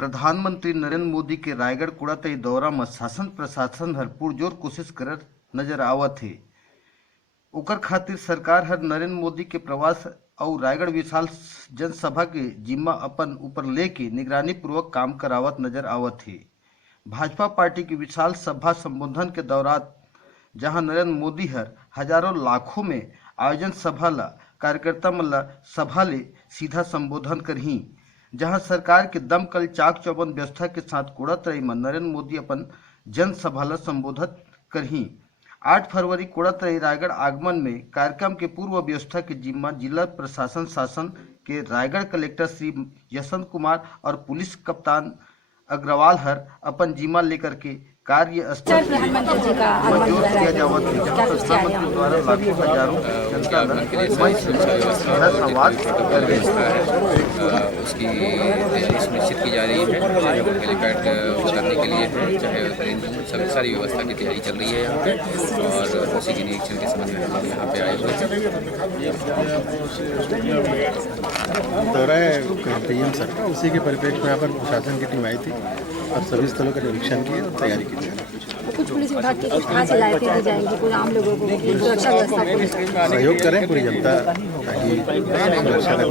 प्रधानमंत्री नरेंद्र मोदी के रायगढ़ कुड़ातई दौरा में शासन प्रशासन हर पुरजोर कोशिश करत नजर आवत है। ओकर खातिर सरकार हर नरेंद्र मोदी के प्रवास और रायगढ़ विशाल जनसभा के जिम्मा अपन ऊपर लेके निगरानी पूर्वक काम करावत नजर आवत है। भाजपा पार्टी की विशाल सभा संबोधन के दौरान जहां नरेंद्र मोदी हर हजारों लाखों में आयोजन सभा ला कार्यकर्ता मन ला सभा ले सीधा संबोधन करही, जहां सरकार के दमकल चाक चौबंद व्यवस्था के साथ कोड़ातई में नरेंद्र मोदी अपन जनसभा ला संबोधित करही। 8 फरवरी कोड़ातई रायगढ़ आगमन में कार्यक्रम के पूर्व व्यवस्था के जिम्मा जिला प्रशासन शासन के रायगढ़ कलेक्टर श्री यशवंत कुमार और पुलिस कप्तान अग्रवाल हर अपन जिम्मा लेकर के कार्य स्थल मंजूर किया जावत है, जहां प्रधानमंत्री द्वारा लाखों हजारों जनता संवाद उसकी तैयारी सुनिश्चित की जा रही है। चाहे वो हेलीपैड करने के लिए है, चाहे सारी व्यवस्था की तैयारी चल रही है यहाँ पे, और उसी के निरीक्षण के संबंध में हम यहाँ पे आए हुए हैं। दौरा है पीएम सर का, उसी के परिप्रेक्ष्य में यहाँ पर प्रशासन की टीम आई थी और सभी स्थलों का निरीक्षण किया और तैयारी की। कुछ पुलिस विभाग की कुछ खास हिदायतें दी जाएंगी पूरे आम लोगों को सुरक्षा व्यवस्था सहयोग करें पूरी जनता ताकि सुरक्षा का